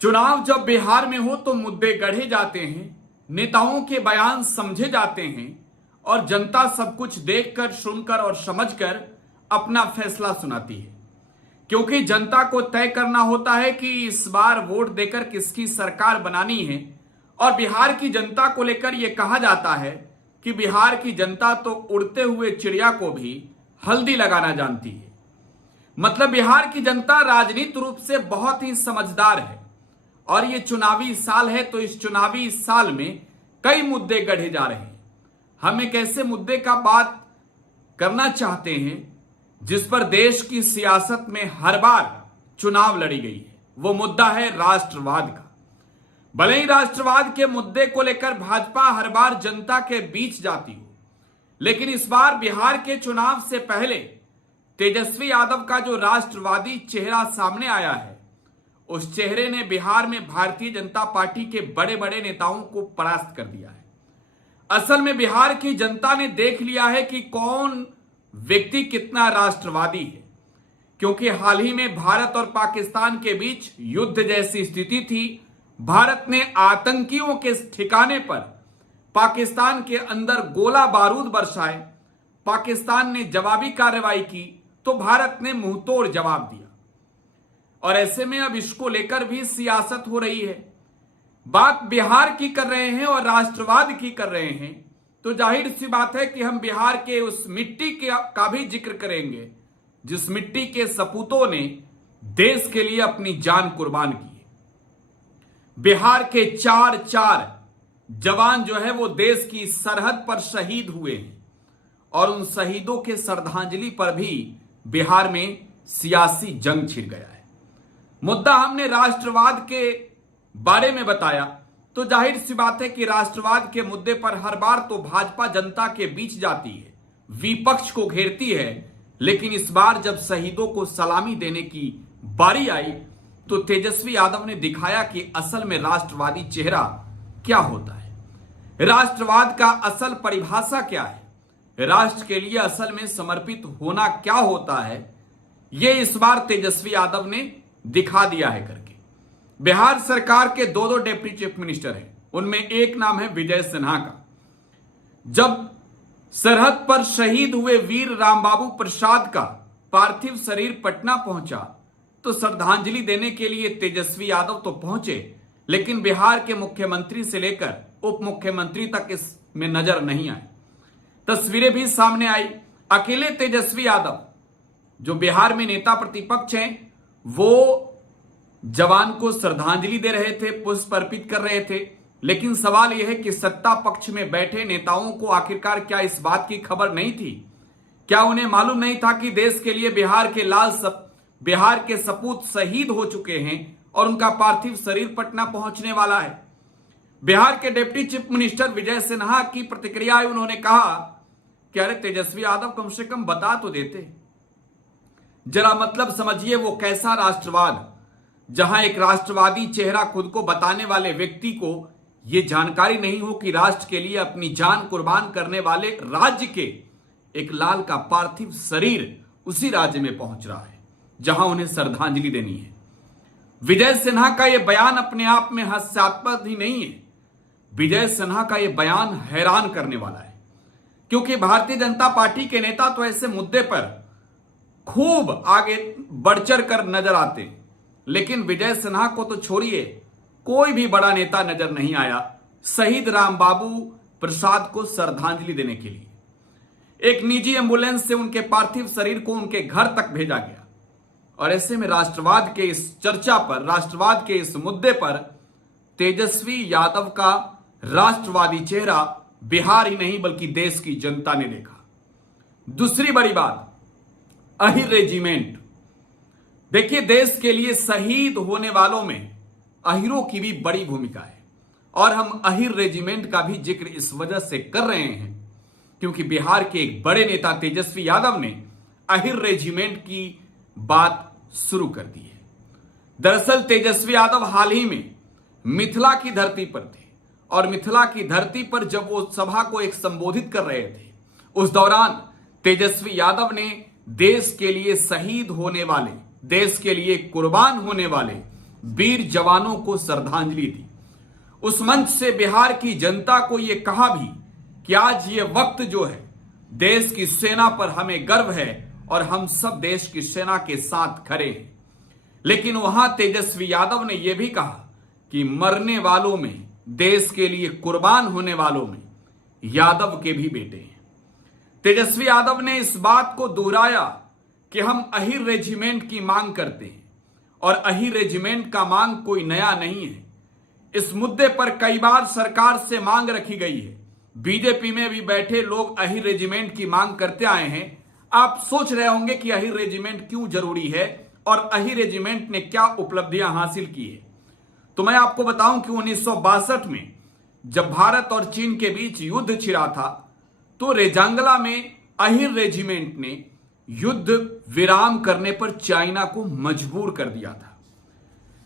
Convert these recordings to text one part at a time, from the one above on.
चुनाव जब बिहार में हो तो मुद्दे गढ़े जाते हैं, नेताओं के बयान समझे जाते हैं और जनता सब कुछ देखकर, सुनकर और समझकर अपना फैसला सुनाती है। क्योंकि जनता को तय करना होता है कि इस बार वोट देकर किसकी सरकार बनानी है। और बिहार की जनता को लेकर यह कहा जाता है कि बिहार की जनता तो उड़ते हुए चिड़िया को भी हल्दी लगाना जानती है। मतलब बिहार की जनता राजनीतिक रूप से बहुत ही समझदार है और ये चुनावी साल है, तो इस चुनावी साल में कई मुद्दे गढ़े जा रहे हैं। हम एक ऐसे मुद्दे का बात करना चाहते हैं जिस पर देश की सियासत में हर बार चुनाव लड़ी गई है। वो मुद्दा है राष्ट्रवाद का। भले ही राष्ट्रवाद के मुद्दे को लेकर भाजपा हर बार जनता के बीच जाती हो, लेकिन इस बार बिहार के चुनाव से पहले तेजस्वी यादव का जो राष्ट्रवादी चेहरा सामने आया है, उस चेहरे ने बिहार में भारतीय जनता पार्टी के बड़े बड़े नेताओं को परास्त कर दिया है। असल में बिहार की जनता ने देख लिया है कि कौन व्यक्ति कितना राष्ट्रवादी है। क्योंकि हाल ही में भारत और पाकिस्तान के बीच युद्ध जैसी स्थिति थी। भारत ने आतंकियों के ठिकाने पर पाकिस्तान के अंदर गोला बारूद बरसाए, पाकिस्तान ने जवाबी कार्रवाई की तो भारत ने मुंहतोड़ जवाब दिया। और ऐसे में अब इसको लेकर भी सियासत हो रही है। बात बिहार की कर रहे हैं और राष्ट्रवाद की कर रहे हैं, तो जाहिर सी बात है कि हम बिहार के उस मिट्टी का भी जिक्र करेंगे जिस मिट्टी के सपूतों ने देश के लिए अपनी जान कुर्बान की है। बिहार के चार जवान जो है वो देश की सरहद पर शहीद हुए हैं और उन शहीदों के श्रद्धांजलि पर भी बिहार में सियासी जंग छिड़ गया है। मुद्दा हमने राष्ट्रवाद के बारे में बताया, तो जाहिर सी बात है कि राष्ट्रवाद के मुद्दे पर हर बार तो भाजपा जनता के बीच जाती है, विपक्ष को घेरती है। लेकिन इस बार जब शहीदों को सलामी देने की बारी आई तो तेजस्वी यादव ने दिखाया कि असल में राष्ट्रवादी चेहरा क्या होता है, राष्ट्रवाद का असल परिभाषा क्या है, राष्ट्र के लिए असल में समर्पित होना क्या होता है। यह इस बार तेजस्वी यादव ने दिखा दिया है करके। बिहार सरकार के दो डिप्टी चीफ मिनिस्टर हैं, उनमें एक नाम है विजय सिन्हा का। जब सरहद पर शहीद हुए वीर रामबाबू प्रसाद का पार्थिव शरीर पटना पहुंचा तो श्रद्धांजलि देने के लिए तेजस्वी यादव तो पहुंचे, लेकिन बिहार के मुख्यमंत्री से लेकर उप मुख्यमंत्री तक इसमें नजर नहीं आए। तस्वीरें भी सामने आई। अकेले तेजस्वी यादव जो बिहार में नेता प्रतिपक्ष हैं, वो जवान को श्रद्धांजलि दे रहे थे, पुष्प अर्पित कर रहे थे। लेकिन सवाल यह है कि सत्ता पक्ष में बैठे नेताओं को आखिरकार क्या इस बात की खबर नहीं थी? क्या उन्हें मालूम नहीं था कि देश के लिए बिहार के सपूत शहीद हो चुके हैं और उनका पार्थिव शरीर पटना पहुंचने वाला है? बिहार के deputy chief minister Vijay Sinha की प्रतिक्रिया है। उन्होंने कहा कि अरे तेजस्वी यादव कम से कम बता तो देते, जरा मतलब समझिए वो कैसा राष्ट्रवाद, जहां एक राष्ट्रवादी चेहरा खुद को बताने वाले व्यक्ति को यह जानकारी नहीं हो कि राष्ट्र के लिए अपनी जान कुर्बान करने वाले राज्य के एक लाल का पार्थिव शरीर उसी राज्य में पहुंच रहा है जहां उन्हें श्रद्धांजलि देनी है। विजय सिन्हा का यह बयान अपने आप में हास्यास्पद ही नहीं है, विजय सिन्हा का यह बयान हैरान करने वाला है। क्योंकि भारतीय जनता पार्टी के नेता तो ऐसे मुद्दे पर खूब आगे बढ़ चढ़ कर नजर आते, लेकिन विजय सिन्हा को तो छोड़िए, कोई भी बड़ा नेता नजर नहीं आया शहीद रामबाबू प्रसाद को श्रद्धांजलि देने के लिए। एक निजी एम्बुलेंस से उनके पार्थिव शरीर को उनके घर तक भेजा गया। और ऐसे में राष्ट्रवाद के इस चर्चा पर, राष्ट्रवाद के इस मुद्दे पर तेजस्वी यादव का राष्ट्रवादी चेहरा बिहार ही नहीं बल्कि देश की जनता ने देखा। दूसरी बड़ी बात, अहिर रेजिमेंट। देखिए, देश के लिए शहीद होने वालों में अहिरों की भी बड़ी भूमिका है और हम अहिर रेजिमेंट का भी जिक्र इस वजह से कर रहे हैं क्योंकि बिहार के एक बड़े नेता तेजस्वी यादव ने अहिर रेजिमेंट की बात शुरू कर दी है। दरअसल तेजस्वी यादव हाल ही में मिथिला की धरती पर थे और मिथिला की धरती पर जब वो सभा को एक संबोधित कर रहे थे, उस दौरान तेजस्वी यादव ने देश के लिए शहीद होने वाले, देश के लिए कुर्बान होने वाले वीर जवानों को श्रद्धांजलि दी। उस मंच से बिहार की जनता को यह कहा भी कि आज ये वक्त जो है, देश की सेना पर हमें गर्व है और हम सब देश की सेना के साथ खड़े हैं। लेकिन वहां तेजस्वी यादव ने यह भी कहा कि मरने वालों में, देश के लिए कुर्बान होने वालों में यादव के भी बेटे हैं। तेजस्वी यादव ने इस बात को दोहराया कि हम अहिर रेजिमेंट की मांग करते हैं और अहिर रेजिमेंट का मांग कोई नया नहीं है। इस मुद्दे पर कई बार सरकार से मांग रखी गई है। बीजेपी में भी बैठे लोग अहिर रेजिमेंट की मांग करते आए हैं। आप सोच रहे होंगे कि अहिर रेजिमेंट क्यों जरूरी है और अहिर रेजिमेंट ने क्या उपलब्धियां हासिल की है। तो मैं आपको बताऊं कि 1962 में जब भारत और चीन के बीच युद्ध छिड़ा था, तो रेजांगला में अहिर रेजिमेंट ने युद्ध विराम करने पर चाइना को मजबूर कर दिया था।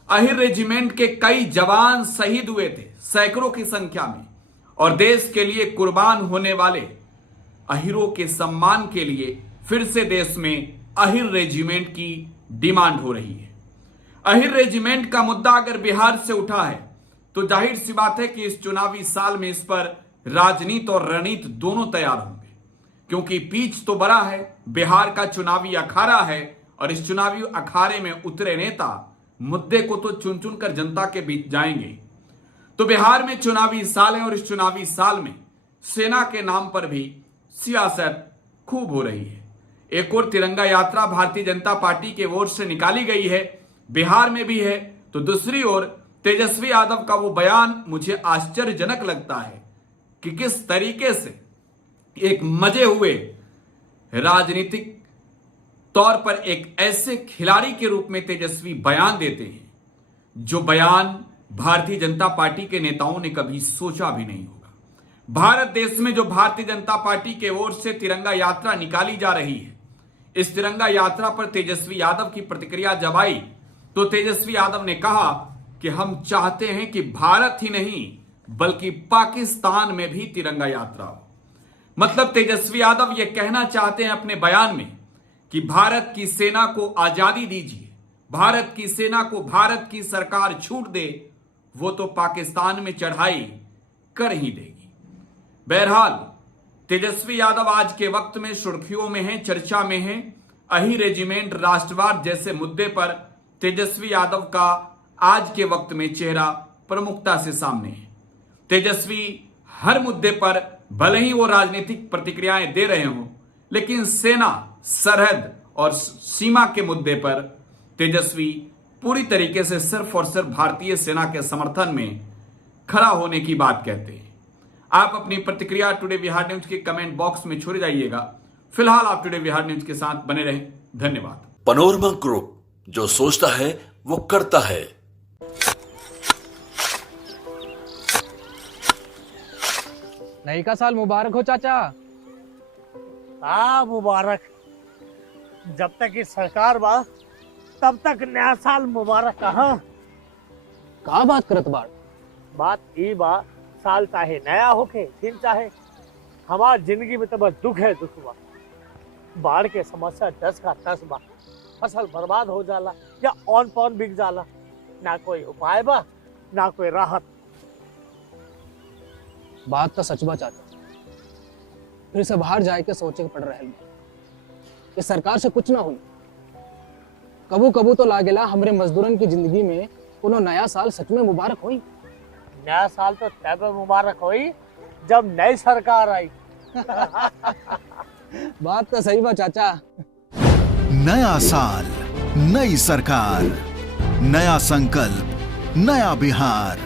अहिर रेजिमेंट के कई जवान शहीद हुए थे, सैकड़ों की संख्या में, और देश के लिए कुर्बान होने वाले अहिरों के सम्मान के लिए फिर से देश में अहिर रेजिमेंट की डिमांड हो रही है। अहिर रेजिमेंट का मुद्दा अगर बिहार से उठा है तो जाहिर सी बात है कि इस चुनावी साल में इस पर राजनीति और रणनीति दोनों तैयार होंगे, क्योंकि पीच तो बड़ा है, बिहार का चुनावी अखाड़ा है और इस चुनावी अखाड़े में उतरे नेता मुद्दे को तो चुन चुन कर जनता के बीच जाएंगे। तो बिहार में चुनावी साल है और इस चुनावी साल में सेना के नाम पर भी सियासत खूब हो रही है। एक और तिरंगा यात्रा भारतीय जनता पार्टी के ओर से निकाली गई है, बिहार में भी है, तो दूसरी ओर तेजस्वी यादव का वो बयान मुझे आश्चर्यजनक लगता है कि किस तरीके से एक मजे हुए राजनीतिक तौर पर एक ऐसे खिलाड़ी के रूप में तेजस्वी बयान देते हैं, जो बयान भारतीय जनता पार्टी के नेताओं ने कभी सोचा भी नहीं होगा। भारत देश में जो भारतीय जनता पार्टी के ओर से तिरंगा यात्रा निकाली जा रही है, इस तिरंगा यात्रा पर तेजस्वी यादव की प्रतिक्रिया जब आई तो तेजस्वी यादव ने कहा कि हम चाहते हैं कि भारत ही नहीं बल्कि पाकिस्तान में भी तिरंगा यात्रा हो। मतलब तेजस्वी यादव यह कहना चाहते हैं अपने बयान में कि भारत की सेना को आजादी दीजिए, भारत की सेना को भारत की सरकार छूट दे, वो तो पाकिस्तान में चढ़ाई कर ही देगी। बहरहाल तेजस्वी यादव आज के वक्त में सुर्खियों में है, चर्चा में है। अहिर रेजिमेंट, राष्ट्रवाद जैसे मुद्दे पर तेजस्वी यादव का आज के वक्त में चेहरा प्रमुखता से सामने है। तेजस्वी हर मुद्दे पर भले ही वो राजनीतिक प्रतिक्रियाएं दे रहे हों, लेकिन सेना, सरहद और सीमा के मुद्दे पर तेजस्वी पूरी तरीके से सिर्फ और सिर्फ भारतीय सेना के समर्थन में खड़ा होने की बात कहते हैं। आप अपनी प्रतिक्रिया टुडे बिहार न्यूज के कमेंट बॉक्स में छोड़ जाइएगा। फिलहाल आप टुडे बिहार न्यूज के साथ बने रहें। धन्यवाद। पनोरमा ग्रुप, जो सोचता है वो करता है। नई का साल मुबारक हो चाचा। हाँ मुबारक। जब तक की सरकार बा तब तक नया साल मुबारक। कहाँ का बात करत बाड़? बात ई बा, साल चाहे नया होके दिन चाहे, हमार जिंदगी में तो बस दुख है, दुख बा। बाढ़ के समस्या 10 का 10 बा। फसल बर्बाद हो जाला या ऑन पॉन बिक जाला, ना कोई उपाय बा ना कोई राहत। बात तो सच बा चाचा। फिर से बाहर जाए के सोचे के पड़ रहे बा कि सरकार से कुछ ना हुई। कबू कबू तो लागेला हमरे मजदूरन की जिंदगी में कोनो नया साल सच में मुबारक होई। नया साल तो तब मुबारक होई जब नई सरकार आई। बात तो सही बा चाचा। नया साल, नई सरकार, नया संकल्प, नया बिहार।